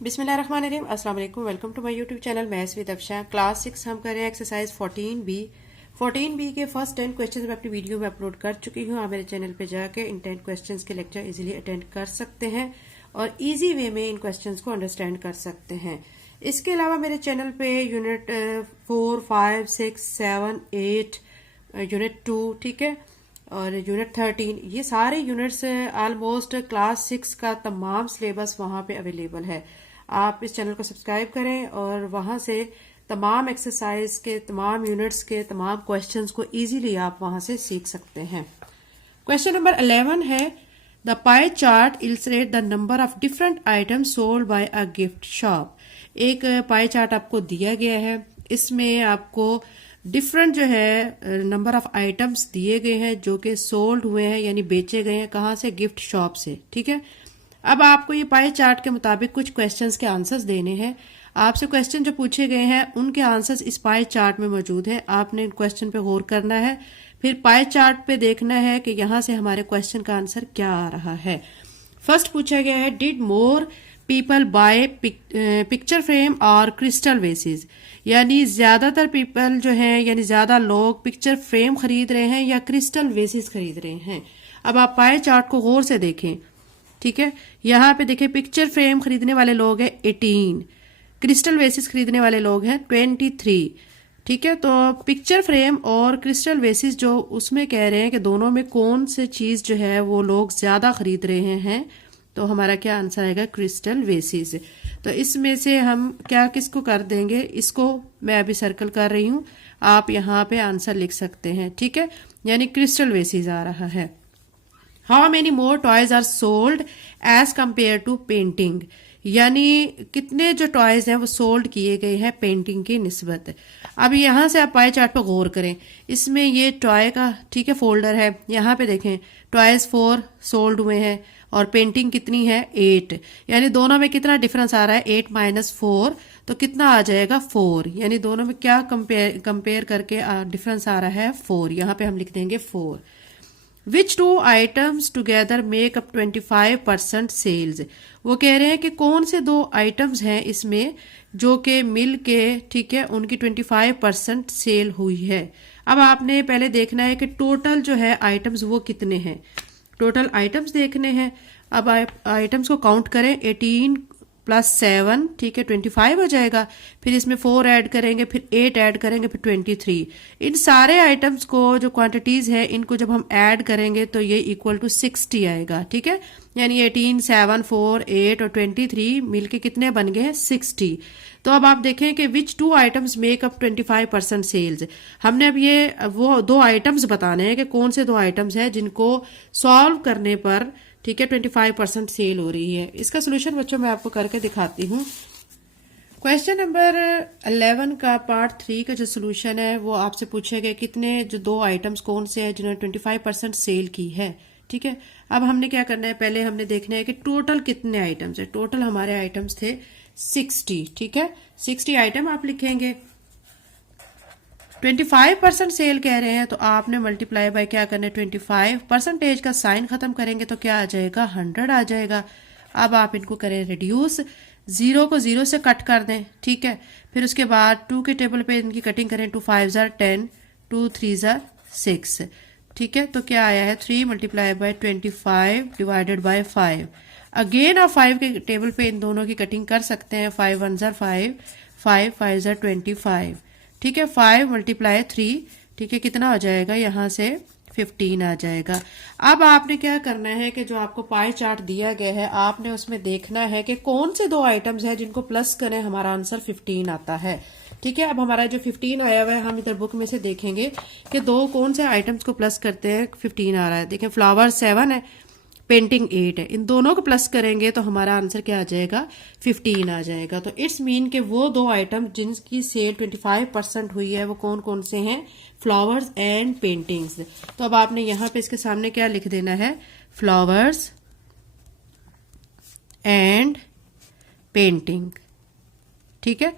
बिस्मिल्लाहिर्रहमानिर्रहीम। अस्सलाम वालेकुम। Welcome to my YouTube channel maths with Afsha. Class 6 हम कर रहे हैं एक्सरसाइज 14 बी के फर्स्ट 10 क्वेश्चंस मैं अपनी वीडियो में अपलोड कर चुकी हूँ। आप मेरे चैनल पे जाके इन 10 क्वेश्चंस के लेक्चर इजीली अटेंड कर सकते हैं और इजी वे में इन क्वेश्चंस को अंडरस्टैंड कर सकते हैं। इसके अलावा मेरे चैनल पे यूनिट 4, 5, 6, 7, 8, यूनिट 2, ठीक है, और यूनिट 13, ये सारे यूनिट्स ऑलमोस्ट क्लास 6 का तमाम सिलेबस वहां पे अवेलेबल है। आप इस चैनल को सब्सक्राइब करें और वहां से तमाम एक्सरसाइज के तमाम यूनिट्स के तमाम क्वेश्चंस को इजीली आप वहां से सीख सकते हैं। क्वेश्चन नंबर 11 है, the pie chart illustrate the number of different items sold by a gift shop. एक पाई चार्ट आपको दिया गया है, इसमें आपको डिफरेंट जो है नंबर ऑफ आइटम्स दिए गए हैं जो कि सोल्ड हुए हैं यानी बेचे गए हैं। कहाँ से? गिफ्ट शॉप से, ठीक है। अब आपको ये पाई चार्ट के मुताबिक कुछ क्वेश्चंस के आंसर्स देने हैं। आपसे क्वेश्चन जो पूछे गए हैं उनके आंसर्स इस पाई चार्ट में मौजूद हैं। आपने क्वेश्चन पे गौर करना है, फिर पाई चार्ट पे देखना है कि यहाँ से हमारे क्वेश्चन का आंसर क्या आ रहा है। फर्स्ट पूछा गया है, did more people buy picture frame और क्रिस्टल वेसेस, यानी ज्यादातर पीपल जो है यानी ज्यादा लोग पिक्चर फ्रेम खरीद रहे हैं या क्रिस्टल वेसेस खरीद रहे हैं। अब आप पाई चार्ट को गौर से देखें, ठीक है। यहाँ पे देखिए पिक्चर फ्रेम खरीदने वाले लोग हैं 18, क्रिस्टल वेसिस खरीदने वाले लोग हैं 23, ठीक है। तो पिक्चर फ्रेम और क्रिस्टल वेसिस जो उसमें कह रहे हैं कि दोनों में कौन सी चीज जो है वो लोग ज्यादा खरीद रहे हैं, तो हमारा क्या आंसर आएगा? Crystal vases. तो इसमें से हम क्या किसको कर देंगे? इसको मैं अभी सर्कल कर रही हूं, आप यहाँ पे आंसर लिख सकते हैं, ठीक है, यानी क्रिस्टल वेसिस आ रहा है। How many more toys are sold as compared to painting, यानी कितने जो टॉयज हैं वो सोल्ड किए गए हैं पेंटिंग की निस्बत। अब यहाँ से आप पाई चार्ट पर गौर करें, इसमें ये टॉय का, ठीक है, फोल्डर है। यहाँ पे देखें टॉयज 4 सोल्ड हुए हैं और पेंटिंग कितनी है? 8, यानी दोनों में कितना डिफरेंस आ रहा है? 8 - 4, तो कितना आ जाएगा? 4, यानी दोनों में क्या कंपेयर करके डिफरेंस आ रहा है? 4। यहाँ पे हम लिख देंगे 4। Which two items together make up 25% sales? वो कह रहे हैं कि कौन से दो आइटम्स हैं इसमें जो कि मिल के, ठीक है, उनकी 25% सेल हुई है। अब आपने पहले देखना है कि टोटल जो है आइटम्स वो कितने हैं, टोटल आइटम्स देखने हैं। अब आइटम्स को काउंट करें, 18 + 7, ठीक है, 25 हो जाएगा। फिर इसमें 4 ऐड करेंगे, फिर 8 ऐड करेंगे, फिर 23। इन सारे आइटम्स को जो क्वांटिटीज है इनको जब हम ऐड करेंगे तो ये इक्वल टू 60 आएगा, ठीक है। यानी 18, 7, 4, 8 और 23 मिलके कितने बन गए हैं? 60। तो अब आप देखें कि which two items make up 25% sales. हमने अब ये वो दो आइटम्स बताने हैं कि कौन से दो आइटम्स हैं जिनको सॉल्व करने पर, ठीक है, 25% सेल हो रही है। इसका सोल्यूशन बच्चों मैं आपको करके दिखाती हूँ। क्वेश्चन नंबर 11 का पार्ट 3 का जो सोल्यूशन है वो आपसे पूछा गया कितने जो दो आइटम्स कौन से हैं जिन्होंने 25% सेल की है, ठीक है। अब हमने क्या करना है, पहले हमने देखना है कि टोटल कितने आइटम्स है। टोटल हमारे आइटम्स थे 60, ठीक है, 60 आइटम आप लिखेंगे। 25% सेल कह रहे हैं तो आपने मल्टीप्लाई बाय क्या करना है? 25%, का साइन खत्म करेंगे तो क्या आ जाएगा? 100 आ जाएगा। अब आप इनको करें रिड्यूस, 0 को 0 से कट कर दें, ठीक है। फिर उसके बाद 2 के टेबल पे इनकी कटिंग करें, 2 5 ज़ा 10, 2 3 ज़ा 6, ठीक है। तो क्या आया है? 3 × 25 डिवाइडेड बाय 5। अगेन आप 5 के टेबल पे इन दोनों की कटिंग कर सकते हैं। 5 1 ज़ा 5, 5 5 ज़ा 25, ठीक है। 5 × 3, ठीक है, कितना हो जाएगा? यहाँ से 15 आ जाएगा। अब आपने क्या करना है कि जो आपको पाई चार्ट दिया गया है आपने उसमें देखना है कि कौन से दो आइटम्स हैं जिनको प्लस करें हमारा आंसर 15 आता है, ठीक है। अब हमारा जो 15 आया हुआ है हम इधर बुक में से देखेंगे कि दो कौन से आइटम्स को प्लस करते हैं 15 आ रहा है। देखें फ्लावर 7 है, पेंटिंग 8 है, इन दोनों को प्लस करेंगे तो हमारा आंसर क्या आ जाएगा? 15 आ जाएगा। तो इट्स मीन के वो दो आइटम जिनकी सेल 25% हुई है वो कौन कौन से हैं? Flowers and paintings. तो अब आपने यहाँ पे इसके सामने क्या लिख देना है? फ्लावर्स एंड पेंटिंग, ठीक है।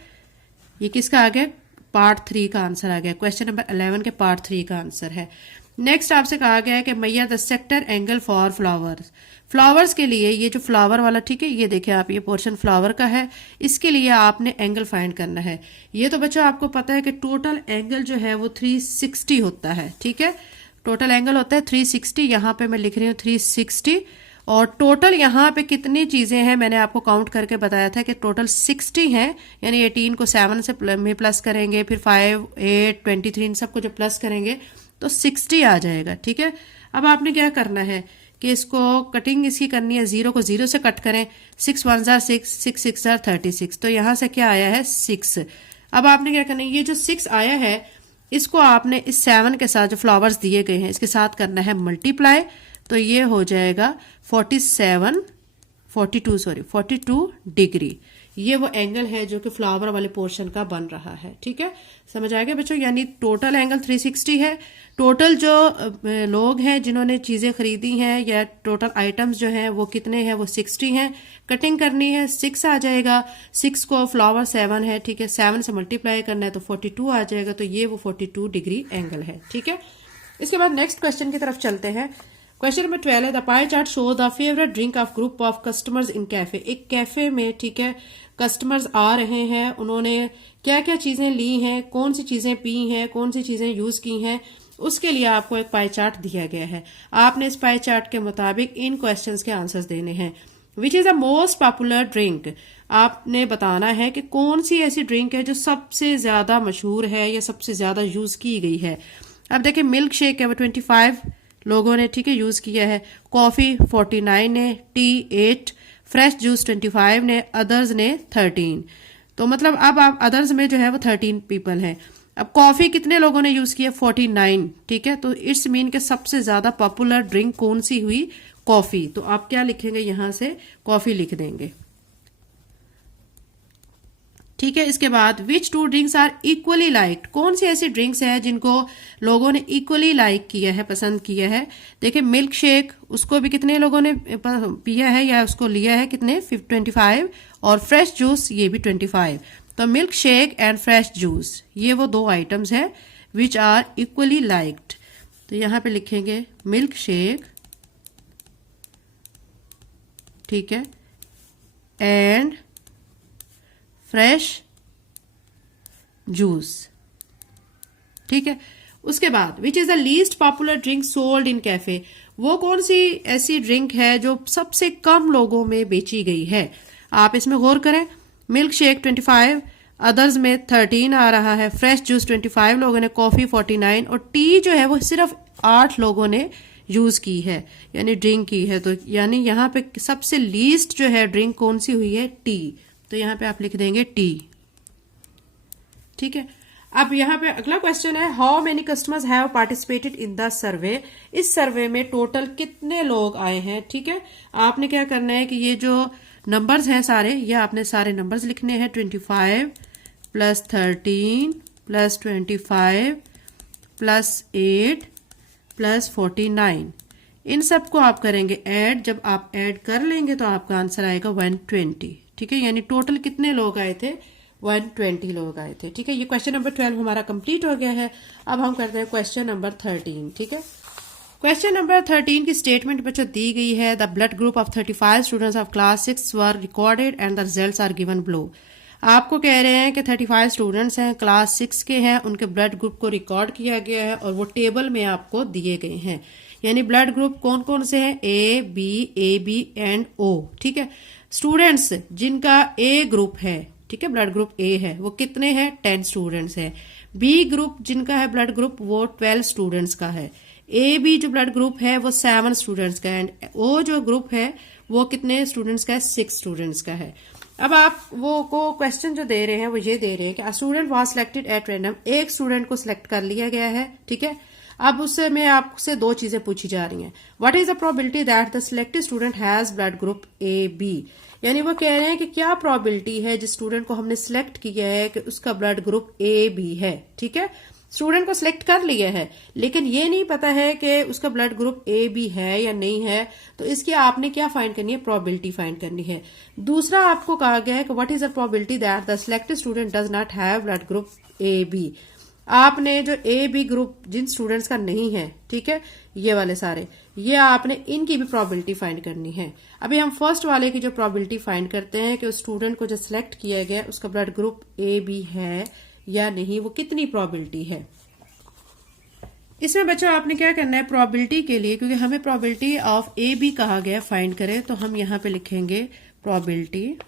ये किसका आ गया? पार्ट 3 का आंसर आ गया। क्वेश्चन नंबर 11 के पार्ट 3 का आंसर है। नेक्स्ट आपसे कहा गया है कि Maihar the sector angle for flowers. Flowers के लिए ये जो फ्लावर वाला, ठीक है, ये देखिए आप, ये पोर्शन फ्लावर का है, इसके लिए आपने एंगल फाइंड करना है। ये तो बच्चों आपको पता है कि टोटल एंगल जो है वो 360 होता है, ठीक है, टोटल एंगल होता है 360। यहाँ पे मैं लिख रही हूँ 360, और टोटल यहाँ पे कितनी चीजें हैं मैंने आपको काउंट करके बताया था कि टोटल 60 हैं, यानी 18 को 7 से में प्लस करेंगे, फिर 5, 8, 23 इन सबको जब प्लस करेंगे तो 60 आ जाएगा, ठीक है। अब आपने क्या करना है कि इसको कटिंग इसकी करनी है, 0 को 0 से कट करें, 6 1 जार 6, 6 6 जार 36, तो यहाँ से क्या आया है 6। अब आपने क्या करना है, ये जो 6 आया है इसको आपने इस 7 के साथ जो फ्लावर्स दिए गए हैं इसके साथ करना है मल्टीप्लाई, तो ये हो जाएगा 42 डिग्री। ये वो एंगल है जो कि फ्लावर वाले पोर्शन का बन रहा है, ठीक है, समझ आ गया बच्चों। यानी टोटल एंगल 360 है, टोटल जो लोग हैं जिन्होंने चीजें खरीदी हैं या टोटल आइटम्स जो हैं वो कितने हैं, वो 60 हैं। कटिंग करनी है 6 आ जाएगा, 6 को फ्लावर 7 है, ठीक है, 7 से मल्टीप्लाई करना है तो 42 आ जाएगा, तो ये वो 42 डिग्री एंगल है, ठीक है। इसके बाद नेक्स्ट क्वेश्चन की तरफ चलते हैं। क्वेश्चन नंबर 12 है, the pie chart show the favourite drink of group of customers in cafe. एक कैफे में, ठीक है, कस्टमर्स आ रहे हैं, उन्होंने क्या क्या चीजें ली हैं, कौन सी चीजें पी हैं, कौन सी चीजें यूज की हैं, उसके लिए आपको एक पाई चार्ट दिया गया है। आपने इस पाई चार्ट के मुताबिक इन क्वेश्चंस के आंसर्स देने हैं। Which is the most popular drink, आपने बताना है कि कौन सी ऐसी ड्रिंक है जो सबसे ज्यादा मशहूर है या सबसे ज्यादा यूज की गई है। अब देखिए मिल्क शेक है वो 25 लोगों ने, ठीक है, यूज किया है, कॉफी 49 ने, टी 8, फ्रेश जूस 25 ने, अदर्स ने 13। तो मतलब अब आप अदर्स में जो है वो 13 पीपल हैं। अब कॉफी कितने लोगों ने यूज किया, 49, ठीक है, तो इट्स मीन के सबसे ज्यादा पॉपुलर ड्रिंक कौन सी हुई, कॉफी। तो आप क्या लिखेंगे, यहां से कॉफी लिख देंगे, ठीक है। इसके बाद which two drinks are equally liked, कौन सी ऐसी ड्रिंक्स है जिनको लोगों ने इक्वली लाइक किया है, पसंद किया है। देखिए मिल्क शेक, उसको भी कितने लोगों ने पिया है या उसको लिया है, कितने 25, और फ्रेश जूस ये भी 25। तो milk shake and fresh juice ये वो दो आइटम्स है विच आर इक्वली लाइक्ड। तो यहां पे लिखेंगे मिल्क शेक, ठीक है, एंड फ्रेश जूस, ठीक है। उसके बाद which is the least popular drink sold in cafe, वो कौन सी ऐसी ड्रिंक है जो सबसे कम लोगों में बेची गई है। आप इसमें गौर करें, मिल्क शेक 25, अदर्स में 13 आ रहा है, फ्रेश जूस 25 लोगों ने, कॉफी 49, और टी जो है वो सिर्फ 8 लोगों ने यूज की है, यानी ड्रिंक की है। तो यानी यहाँ पे सबसे लीस्ट जो है ड्रिंक कौन सी हुई है, टी। तो यहाँ पे आप लिख देंगे टी, ठीक है। अब यहाँ पे अगला क्वेश्चन है, how many customers have participated in the survey. इस सर्वे में टोटल कितने लोग आए हैं, ठीक है। आपने क्या करना है कि ये जो नंबर्स हैं सारे, ये आपने सारे नंबर्स लिखने हैं, 25 प्लस 13 प्लस 25 प्लस 8 प्लस 49, इन सबको आप करेंगे ऐड। जब आप ऐड कर लेंगे तो आपका आंसर आएगा 120, ठीक है। यानी टोटल कितने लोग आए थे, 120 लोग आए थे, ठीक है। ये क्वेश्चन नंबर 12 हमारा कंप्लीट हो गया है। अब हम करते हैं क्वेश्चन नंबर 13, ठीक है। क्वेश्चन नंबर 13 की स्टेटमेंट बच्चों दी गई है, the blood group of 35 students of class 6 were recorded and the results are given below. आपको कह रहे हैं कि 35 स्टूडेंट्स हैं, क्लास 6 के हैं, उनके ब्लड ग्रुप को रिकॉर्ड किया गया है और वो टेबल में आपको दिए गए हैं। यानी ब्लड ग्रुप कौन कौन से हैं, ए बी एंड ओ, ठीक है। स्टूडेंट्स जिनका ए ग्रुप है, ठीक है, ब्लड ग्रुप ए है, वो कितने हैं, 10 स्टूडेंट्स हैं। बी ग्रुप जिनका है ब्लड ग्रुप वो 12 स्टूडेंट्स का है। ए बी जो ब्लड ग्रुप है वो 7 स्टूडेंट्स का है, एंड ओ जो ग्रुप है वो कितने स्टूडेंट्स का है, 6 स्टूडेंट्स का है। अब आप वो को क्वेश्चन जो दे रहे हैं वो ये दे रहे हैं कि student was selected at random, एक स्टूडेंट को सिलेक्ट कर लिया गया है, ठीक है। अब उससे में आपसे दो चीजें पूछी जा रही हैं, what is the probability that the selected student has blood group A B. यानी वो कह रहे हैं कि क्या प्रोबेबिलिटी है जिस स्टूडेंट को हमने सिलेक्ट किया है कि उसका ब्लड ग्रुप ए बी है, ठीक है। स्टूडेंट को सिलेक्ट कर लिया है लेकिन ये नहीं पता है कि उसका ब्लड ग्रुप ए बी है या नहीं है, तो इसकी आपने क्या फाइंड करनी है, प्रोबेबिलिटी फाइंड करनी है। दूसरा आपको कहा गया है कि what is the probability that the selected student does not have blood group A B. आपने जो ए बी ग्रुप जिन स्टूडेंट्स का नहीं है, ठीक है, ये वाले सारे, ये आपने इनकी भी प्रोबेबिलिटी फाइंड करनी है। अभी हम फर्स्ट वाले की जो प्रोबेबिलिटी फाइंड करते हैं कि उस स्टूडेंट को जो सिलेक्ट किया गया उसका ब्लड ग्रुप ए बी है या नहीं, वो कितनी प्रोबेबिलिटी है। इसमें बच्चों आपने क्या करना है, प्रोबेबिलिटी के लिए, क्योंकि हमें प्रोबेबिलिटी ऑफ ए बी कहा गया फाइंड करें, तो हम यहां पे लिखेंगे प्रोबेबिलिटी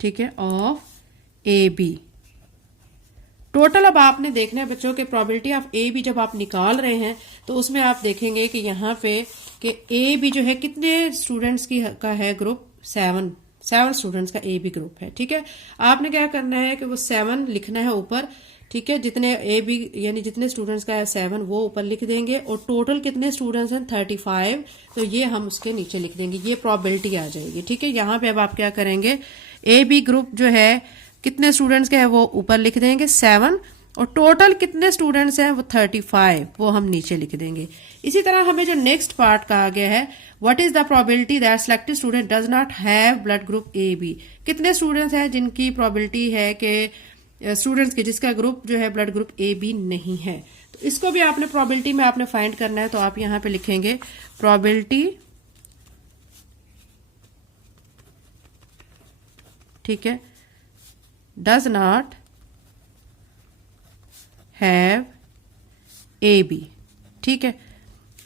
ठीक है ऑफ ए बी टोटल। अब आपने देखना है बच्चों के प्रोबेबिलिटी ऑफ ए बी जब आप निकाल रहे हैं तो उसमें आप देखेंगे कि यहाँ पे कि ए बी जो है कितने स्टूडेंट्स की का है ग्रुप, 7 स्टूडेंट्स का ए बी ग्रुप है, ठीक है। आपने क्या करना है कि वो 7 लिखना है ऊपर, ठीक है, जितने ए बी यानी जितने स्टूडेंट्स का है 7 वो ऊपर लिख देंगे, और टोटल कितने स्टूडेंट्स हैं 35, तो ये हम उसके नीचे लिख देंगे, ये प्रोबेबिलिटी आ जाएगी, ठीक है। यहाँ पे अब आप क्या करेंगे, ए बी ग्रुप जो है कितने स्टूडेंट्स के हैं वो ऊपर लिख देंगे 7, और टोटल कितने स्टूडेंट्स हैं वो 35, वो हम नीचे लिख देंगे। इसी तरह हमें जो नेक्स्ट पार्ट कहा गया है, what is the probability that selected student does not have blood group A B, कितने स्टूडेंट्स हैं जिनकी प्रोबेबिलिटी है कि स्टूडेंट्स के जिसका ग्रुप जो है ब्लड ग्रुप ए बी नहीं है, तो इसको भी आपने प्रोबेबिलिटी में आपने फाइंड करना है। तो आप यहां पे लिखेंगे प्रोबेबिलिटी, ठीक है, does not have A B, ठीक है।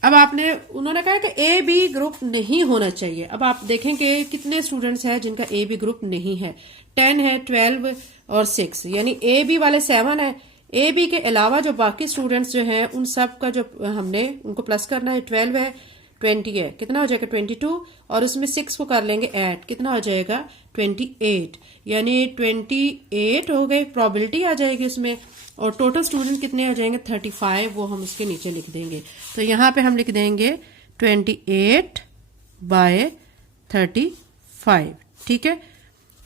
अब आपने उन्होंने कहा कि ए बी ग्रुप नहीं होना चाहिए। अब आप देखेंगे कितने स्टूडेंट्स हैं जिनका ए बी ग्रुप नहीं है, 10 है, 12 और 6, यानी ए बी वाले 7 है। ए बी के अलावा जो बाकी स्टूडेंट्स जो हैं उन सब का जो हमने उनको प्लस करना है, 12 है, 20 है, कितना हो जाएगा 22, और उसमें 6 को कर लेंगे ऐड, कितना हो जाएगा 28, यानी 28 हो गए, प्रोबेबिलिटी आ जाएगी उसमें, और टोटल स्टूडेंट कितने आ जाएंगे 35, वो हम उसके नीचे लिख देंगे। तो यहाँ पे हम लिख देंगे 28/35, ठीक है।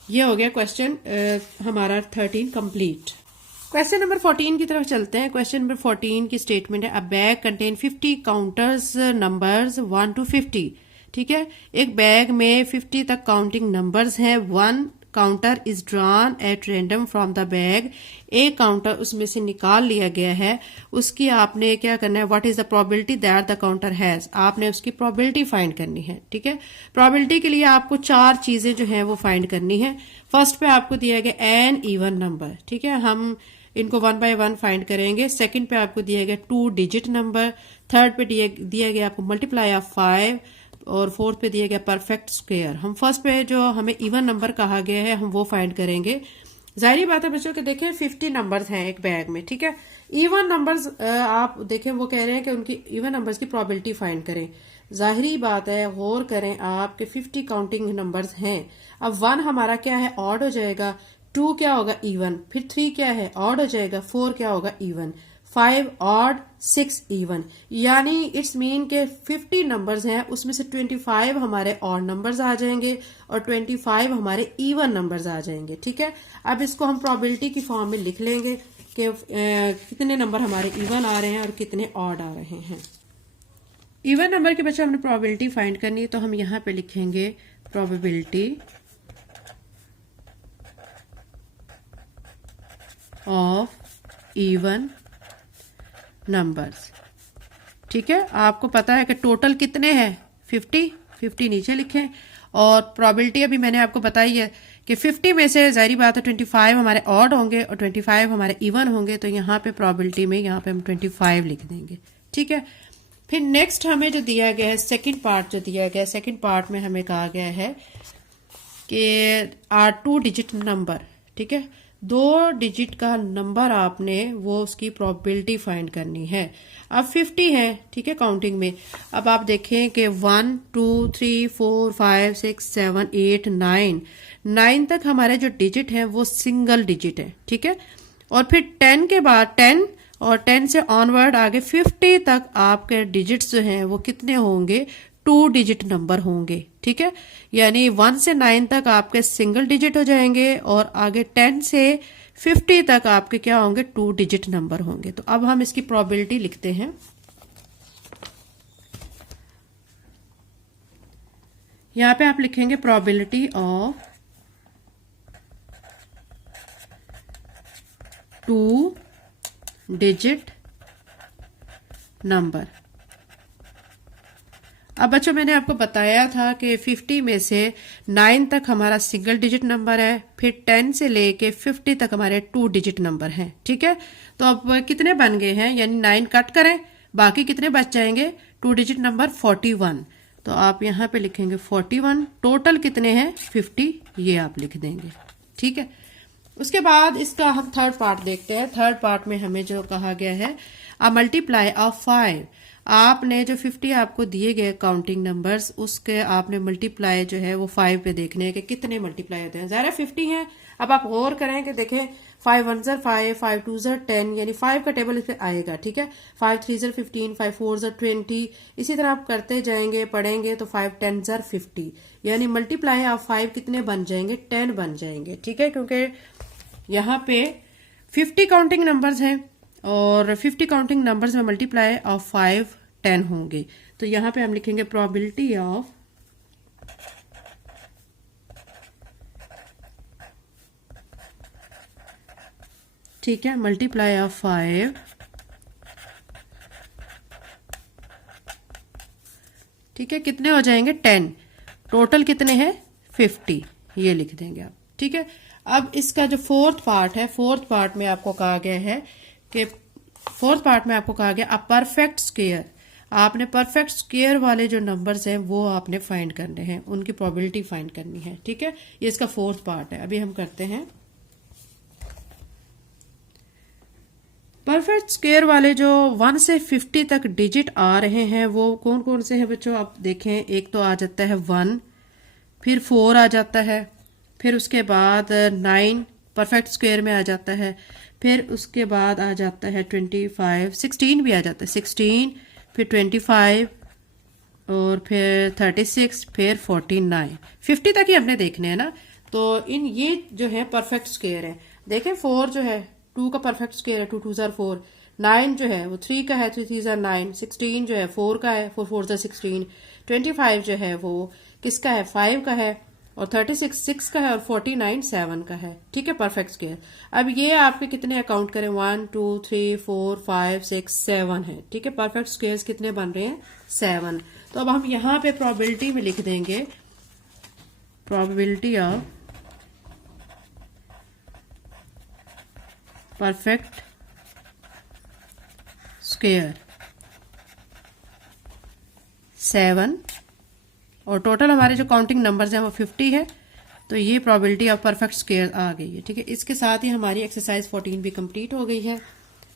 ये हो गया क्वेश्चन हमारा 13 कंप्लीट। क्वेश्चन नंबर 14 की तरफ चलते हैं। क्वेश्चन नंबर 14 की स्टेटमेंट है, अ bag contain 50 counters numbers 1 to 50, ठीक है। एक बैग में 50 तक काउंटिंग नंबर्स हैं, 1 counter is drawn at random from the bag, एक काउंटर उसमें से निकाल लिया गया है, उसकी आपने क्या करना है, what is the probability that the counter has, आपने उसकी प्रोबेबिलिटी फाइंड करनी है, ठीक है। प्रोबेबिलिटी के लिए आपको 4 चीजें जो है वो फाइंड करनी है। फर्स्ट पे आपको दिया गया एन इवन नंबर, ठीक है, हम इनको 1 by 1 फाइंड करेंगे। सेकंड पे आपको दिया गया 2 डिजिट नंबर, थर्ड पे दिया गया आपको मल्टीप्लाई ऑफ 5, और फोर्थ पे दिया गया परफेक्ट स्क्वायर। हम फर्स्ट पे जो हमें इवन नंबर कहा गया है हम वो फाइंड करेंगे। जाहिर बात है बच्चों के देखें 50 नंबर्स हैं एक बैग में, ठीक है। इवन नंबर्स आप देखें वो कह रहे हैं कि उनकी इवन नंबर्स की प्रोबेबिलिटी फाइंड करें। जाहिरी बात है गौर करें आप कि 50 काउंटिंग नंबर्स हैं। अब 1 हमारा क्या है, ऑड हो जाएगा, 2 क्या होगा इवन, फिर 3 क्या है ऑड हो जाएगा, 4 क्या होगा इवन, 5 ऑड, 6 इवन, यानी इट्स मीन के 50 नंबर्स हैं उसमें से 25 हमारे ऑड नंबर्स आ जाएंगे और 25 हमारे इवन नंबर्स आ जाएंगे, ठीक है। अब इसको हम प्रोबेबिलिटी की फॉर्म में लिख लेंगे कि कितने नंबर हमारे इवन आ रहे हैं और कितने ऑड आ रहे हैं। इवन नंबर के बच्चे हमने प्रोबेबिलिटी फाइंड करनी है, तो हम यहां पे लिखेंगे प्रोबेबिलिटी ऑफ इवन नंबर्स, ठीक है। आपको पता है कि टोटल कितने हैं 50 नीचे लिखें, और प्रोबेबिलिटी अभी मैंने आपको बताई है कि 50 में से जाहिर बात है 25 हमारे ऑड होंगे और 25 हमारे इवन होंगे, तो यहाँ पे प्रोबेबिलिटी में यहाँ पे हम 25 लिख देंगे, ठीक है। फिर नेक्स्ट हमें जो दिया गया है सेकंड पार्ट जो दिया गया है, सेकंड पार्ट में हमें कहा गया है कि 2 डिजिट नंबर, ठीक है, 2 डिजिट का नंबर आपने वो उसकी प्रोबेबिलिटी फाइंड करनी है। अब 50 है, ठीक है, काउंटिंग में। अब आप देखें कि 1 2 3 4 5 6 7 8 9 तक हमारे जो डिजिट है वो सिंगल डिजिट है, ठीक है। और फिर 10 के बाद 10 और 10 से ऑनवर्ड आगे 50 तक आपके डिजिट्स जो हैं वो कितने होंगे, 2 डिजिट नंबर होंगे, ठीक है। यानी 1 से 9 तक आपके सिंगल डिजिट हो जाएंगे और आगे 10 से 50 तक आपके क्या होंगे, 2 डिजिट नंबर होंगे। तो अब हम इसकी प्रोबेबिलिटी लिखते हैं। यहां पे आप लिखेंगे प्रोबेबिलिटी ऑफ 2 डिजिट नंबर। अब बच्चों मैंने आपको बताया था कि 50 में से 9 तक हमारा सिंगल डिजिट नंबर है, फिर 10 से लेके 50 तक हमारे 2 डिजिट नंबर हैं। ठीक है, तो अब कितने बन गए हैं, यानी 9 कट करें, बाकी कितने बच जाएंगे, 2 डिजिट नंबर 41। तो आप यहाँ पे लिखेंगे 41, टोटल कितने हैं 50, ये आप लिख देंगे। ठीक है, उसके बाद इसका हम थर्ड पार्ट देखते हैं। थर्ड पार्ट में हमें जो कहा गया है अ मल्टीप्लाई ऑफ 5, आपने जो 50 आपको दिए गए काउंटिंग नंबर्स, उसके आपने मल्टीप्लाई जो है वो 5 पे देखने हैं कि कितने मल्टीप्लाई होते हैं। ज़ाहिर 50 है, अब आप गौर करें कि देखें 5 1 ज़र 5, 5 2 ज़र 10, यानी 5 का टेबल इस पे आएगा। ठीक है, 5 3 ज़र 15, 5 4 ज़र 20, इसी तरह आप करते जाएंगे, पढ़ेंगे तो 5 10 ज़र 50, यानी मल्टीप्लाई ऑफ 5 कितने बन जाएंगे, 10 बन जाएंगे। ठीक है, क्योंकि यहाँ पे 50 काउंटिंग नंबर्स हैं और 50 काउंटिंग नंबर्स में मल्टीप्लाई ऑफ 5 10 होंगे। तो यहाँ पे हम लिखेंगे प्रोबेबिलिटी ऑफ ठीक है मल्टीप्लाई ऑफ 5 ठीक है कितने हो जाएंगे 10, टोटल कितने हैं 50, ये लिख देंगे आप। ठीक है, अब इसका जो फोर्थ पार्ट है, फोर्थ पार्ट में आपको कहा गया है कि अ परफेक्ट स्क्वायर, आपने परफेक्ट स्क्वायर वाले जो नंबर्स हैं वो आपने फाइंड करने हैं, उनकी प्रोबेबिलिटी फाइंड करनी है। ठीक है, ये इसका फोर्थ पार्ट है। अभी हम करते हैं परफेक्ट स्क्वायर वाले जो 1 से 50 तक डिजिट आ रहे हैं वो कौन कौन से हैं बच्चों, आप देखें। एक तो आ जाता है 1, फिर 4 आ जाता है, फिर उसके बाद 9 परफेक्ट स्क्वायर में आ जाता है, फिर उसके बाद आ जाता है 25, 16 भी आ जाता है, 16, फिर 25 और फिर 36, फिर 49, 50 तक ही हमने देखने हैं ना। तो इन ये जो है परफेक्ट स्क्वायर है। देखें 4 जो है 2 का परफेक्ट स्क्वायर है, 2 2 ज़र 4, 9 जो है वो 3 का है, 3 3 ज़र 9, 16 जो है 4 का है, 4 4 ज़र 16, 25 जो है वो किसका है 5 का है, और 36 6 का है, और 49 7 का है। ठीक है, परफेक्ट स्क्वायर। अब ये आपके कितने अकाउंट करें, 1 2 3 4 5 6 7 है। ठीक है, परफेक्ट स्क्वायर्स कितने बन रहे हैं 7। तो अब हम यहाँ पे प्रोबेबिलिटी में लिख देंगे प्रोबेबिलिटी ऑफ परफेक्ट स्क्वायर 7, और टोटल हमारे जो काउंटिंग नंबर्स हैं वो 50 है। तो ये प्रोबेबिलिटी ऑफ परफेक्ट स्क्वायर आ गई है। ठीक है, इसके साथ ही हमारी एक्सरसाइज 14 भी कंप्लीट हो गई है।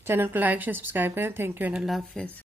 चैनल को लाइक शेयर सब्सक्राइब करें। थैंक यू एंड अल्लाह हाफिज़।